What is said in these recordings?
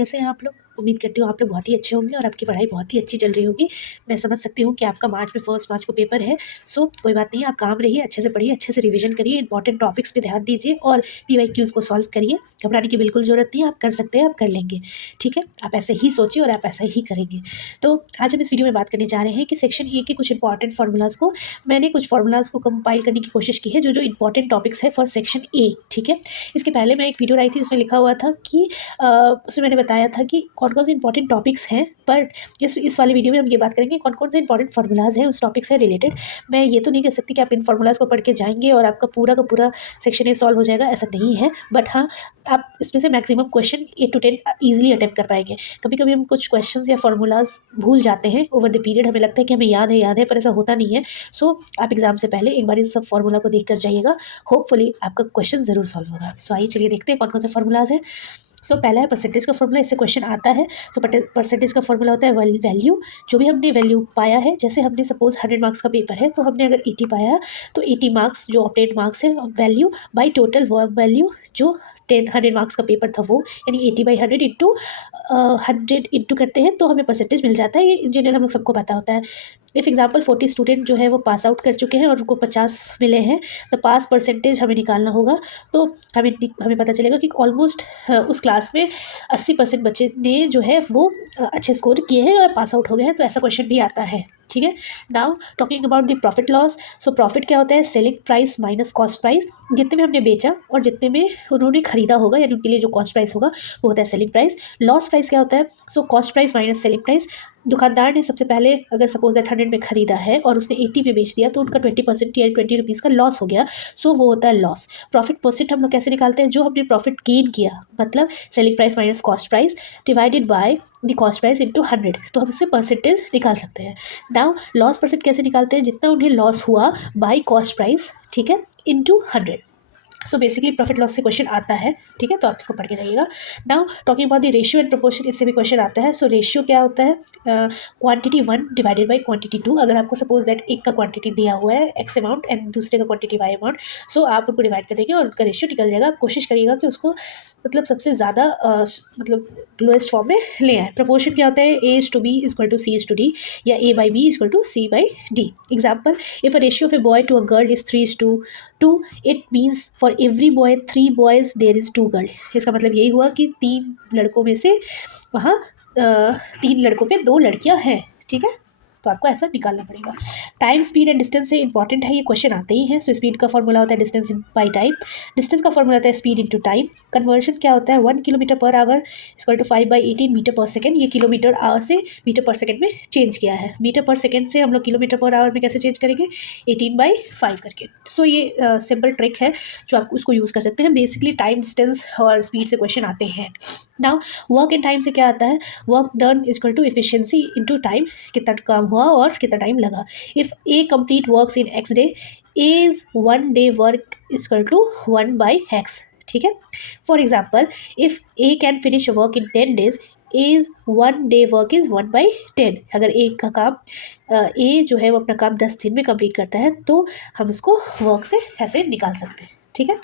कैसे हैं आप लोग? उम्मीद करती हूँ आप लोग बहुत ही अच्छे होंगे और आपकी पढ़ाई बहुत ही अच्छी चल रही होगी। मैं समझ सकती हूँ कि आपका मार्च में फर्स्ट मार्च को पेपर है। सो कोई बात नहीं, आप काम रहिए, अच्छे से पढ़िए, अच्छे से रिवीजन करिए, इंपॉर्टेंट टॉपिक्स पे ध्यान दीजिए और पीवाईक्यूज़ को सॉल्व करिए। घबराने की बिल्कुल ज़रूरत नहीं है, आप कर सकते हैं, आप कर लेंगे। ठीक है? आप ऐसे ही सोचिए और आप ऐसा ही करेंगे। तो आज हम इस वीडियो में बात करने जा रहे हैं कि सेक्शन ए के कुछ इंपॉर्टेंट फार्मूलाज़ को मैंने कुछ फार्मूलाज़ को कंपाइल करने की कोशिश की है, जो इंपॉर्टेंट टॉपिक्स है फॉर सेक्शन ए। ठीक है? इसके पहले मैं एक वीडियो लाई थी जिसमें लिखा हुआ था कि उसमें मैंने बताया था कि कौन-कौन से इंपॉर्टेंट टॉपिक्स हैं, पर इस वाली वीडियो में हम ये बात करेंगे कौन-कौन से इंपॉर्टेंट फार्मूलाज़ हैं उस टॉपिक से रिलेटेड। मैं ये तो नहीं कह सकती कि आप इन फार्मूलाज़ को पढ़ के जाएँगे और आपका पूरा का पूरा सेक्शन ए सॉल्व हो जाएगा, ऐसा नहीं है। बट हाँ, आप इसमें से maximum question 8 to 10 easily attempt कर पाएँगे। कभी-कभी हम कुछ क्वेश्चंस या फार्मूलाज़ भूल जाते हैं ओवर द पीरियड, हमें लगता है कि हमें याद है, पर ऐसा होता नहीं है। सो आप एग्ज़ाम से पहले एक बार इस सब फार्मूला को देख कर जाइएगा, होपफुली आपका क्वेश्चन ज़रूर सॉल्व होगा। सो आइए चलिए देखते हैं कौन-कौन से फार्मूलाज़ हैं। पहला है परसेंटेज का फॉर्मूला, इससे क्वेश्चन आता है। परसेंटेज का फॉर्मूला होता है वैल्यू, जो भी हमने वैल्यू पाया है, जैसे हमने सपोज 100 मार्क्स का पेपर है तो हमने अगर 80 पाया तो 80 मार्क्स जो ऑब्टेन्ड मार्क्स है वैल्यू बाई टोटल वैल्यू जो 100 मार्क्स का पेपर था वो, यानी 80/100 इंटू 100 इंटू करते हैं तो हमें परसेंटेज मिल जाता है। ये इन जनरल हम लोग सबको पता होता है। इफ़ एग्जाम्पल 40 स्टूडेंट जो है वो पास आउट कर चुके हैं और उनको 50 मिले हैं, तो पास परसेंटेज हमें निकालना होगा। तो हमें पता चलेगा कि ऑलमोस्ट उस क्लास में 80% बच्चे ने जो है वो अच्छे स्कोर किए हैं और पास आउट हो गए हैं। तो ऐसा क्वेश्चन भी आता है। ठीक है? Now talking about the profit loss. Profit क्या होता है? Selling price minus cost price. जितने में हमने बेचा और जितने में उन्होंने खरीदा होगा, यानी उनके लिए जो कॉस्ट प्राइस होगा वो होता है सेलिंग प्राइस। लॉस प्राइस क्या होता है? Cost price minus selling price. दुकानदार ने सबसे पहले अगर सपोज दैट 100 में खरीदा है और उसने 80 में बेच दिया तो उनका 20% या 20 रुपीज़ का लॉस हो गया। वो होता है लॉस। प्रॉफिट परसेंट हम लोग कैसे निकालते हैं? जो हमने प्रॉफिट गेन किया, मतलब selling price minus cost price divided by the cost price into 100, तो हम इससे परसेंटेज निकाल सकते हैं। नाउ लॉस परसेंट कैसे निकालते हैं? जितना उन्हें लॉस हुआ बाय कॉस्ट प्राइस, ठीक है, इंटू 100। बेसिकली प्रॉफिट लॉस से क्वेश्चन आता है। ठीक है? तो आप इसको पढ़ के जाइएगा। Now talking about the ratio and proportion, इससे भी क्वेश्चन आता है। रेशियो क्या होता है? Quantity 1 divided by quantity 2। अगर आपको सपोज दैट एक का क्वांटिटी दिया हुआ है एक्स अमाउंट एंड दूसरे का क्वांटिटी वाई अमाउंट, आप उनको डिवाइड कर देंगे और उनका रेशियो निकल जाएगा। आप कोशिश करिएगा कि उसको मतलब सबसे ज़्यादा मतलब लोएस्ट फॉर्म में ले आए। प्रपोर्शन क्या होता है? A is to B equal to C is to D, या A by B equal to C by D. Example, if a ratio of a boy to a girl is 3:2, it means for every boy 3 boys there is 2 girl. इसका मतलब यही हुआ कि 3 लड़कों में से वहाँ 3 लड़कों पे 2 लड़कियाँ हैं। ठीक है? तो आपको ऐसा निकालना पड़ेगा। टाइम, स्पीड एंड डिस्टेंस से इंपॉर्टेंट है, ये क्वेश्चन आते ही हैं। स्पीड का फॉर्मूला होता है डिस्टेंस बाई टाइम। डिस्टेंस का फॉर्मूला होता है स्पीड इंटू टाइम। कन्वर्जन क्या होता है? 1 kilometre per hour equal to 5/18 metre per second. ये किलोमीटर आवर से मीटर पर सेकेंड में चेंज किया है। मीटर पर सेकेंड से हम लोग किलोमीटर पर आवर में कैसे चेंज करेंगे? 18/5 करके। ये सिंपल ट्रिक है जो आप उसको यूज़ कर सकते हैं। बेसिकली टाइम, डिस्टेंस और स्पीड से क्वेश्चन आते हैं। नाउ वर्क एंड टाइम से क्या आता है? Work done equal to efficiency into time, कितना काम हुआ और कितना टाइम लगा। If A complete works in x day, is 1 day work equal to 1/x। ठीक है? For example, if A can finish work in 10 days, is 1 day work is 1/10। अगर एक का काम ए जो है वो अपना काम 10 दिन में कंप्लीट करता है तो हम उसको वर्क से ऐसे निकाल सकते हैं। ठीक है?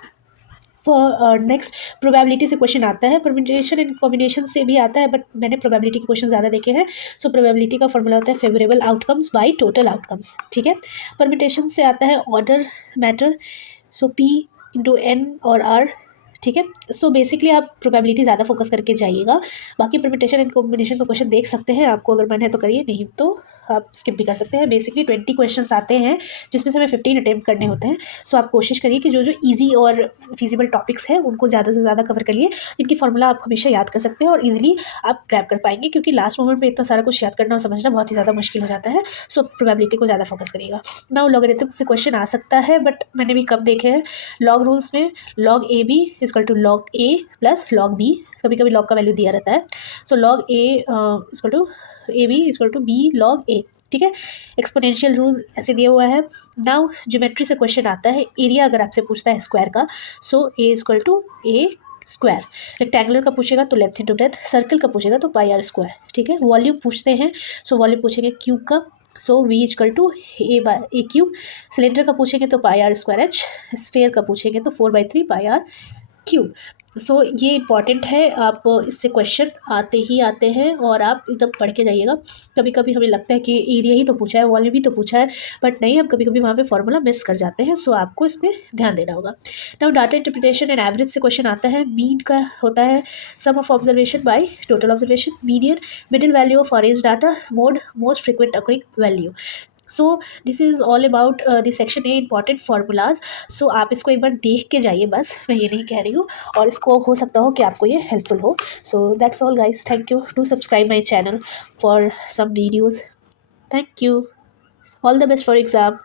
नेक्स्ट प्रोबेबिलिटी से क्वेश्चन आता है। परम्यूटेशन एंड कॉम्बिनेशन से भी आता है, बट मैंने प्रोबेबिलिटी के क्वेश्चन ज़्यादा देखे हैं। प्रोबेबिलिटी का फॉर्मूला होता है favourable outcomes by total outcomes. ठीक है? परम्यूटेशन से आता है order matter, P into N और आर। ठीक है? बेसिकली आप प्रोबेबिलिटी ज़्यादा फोकस करके जाइएगा। बाकी परम्यूटेशन एंड कॉम्बिनेशन का क्वेश्चन देख सकते हैं, आपको अगर मन है तो करिए, नहीं तो आप स्किप भी कर सकते हैं। बेसिकली 20 क्वेश्चंस आते हैं जिसमें से हमें 15 अटेम्प्ट करने होते हैं। आप कोशिश करिए कि जो ईजी और फिजिबल टॉपिक्स हैं उनको ज़्यादा से ज़्यादा कवर करिए, जिनकी फॉर्मूला आप हमेशा याद कर सकते हैं और ईजिली आप ग्रैब कर पाएंगे, क्योंकि लास्ट मोमेंट में इतना सारा कुछ याद करना और समझना बहुत ही ज़्यादा मुश्किल हो जाता है। प्रोबेबिलिटी को ज़्यादा फोकस करिएगा। नाउ लॉगरिथम से क्वेश्चन आ सकता है, बट मैंने भी कम देखे हैं। लॉग रूल्स में log a b equal to log a plus log b, कभी कभी लॉग का वैल्यू दिया रहता है। Log a equal to a b equal to b log a. ठीक है? एक्सपोनेंशियल रूल ऐसे दिया हुआ है। नाउ ज्योमेट्री से क्वेश्चन आता है। एरिया अगर आपसे पूछता है स्क्वायर का, a equal to a square. Rectangular का पूछेगा तो लेंथ इंटू ब्रेथ। सर्कल का पूछेगा तो पाई आर स्क्वायर। ठीक है? वॉल्यूम पूछते हैं, वॉल्यूम पूछेंगे क्यूब का, V equal to A cube. Cylinder का पूछेंगे तो pi R square H. Sphere का पूछेंगे तो 4/3 पाई आर क्यों। सो ये इम्पॉर्टेंट है, आप इससे क्वेश्चन आते ही आते हैं और आप एकदम पढ़ के जाइएगा। कभी कभी हमें लगता है कि एरिया ही तो पूछा है, वॉल्यूम ही तो पूछा है, बट नहीं, हम कभी कभी वहाँ पे फॉर्मूला मिस कर जाते हैं। सो आपको इस पर ध्यान देना होगा। Now data interpretation and average से क्वेश्चन आता है। मीन का होता है sum of observation by total observation, median middle value of arranged data, mode most frequent occurring value. So this is all about the section A important formulas. So आप इसको एक बार देख के जाइए, बस मैं ये नहीं कह रही हूँ, और इसको हो सकता हो कि आपको ये हेल्पफुल हो। So that's all guys, thank you to subscribe my channel for some videos. Thank you, all the best for exam.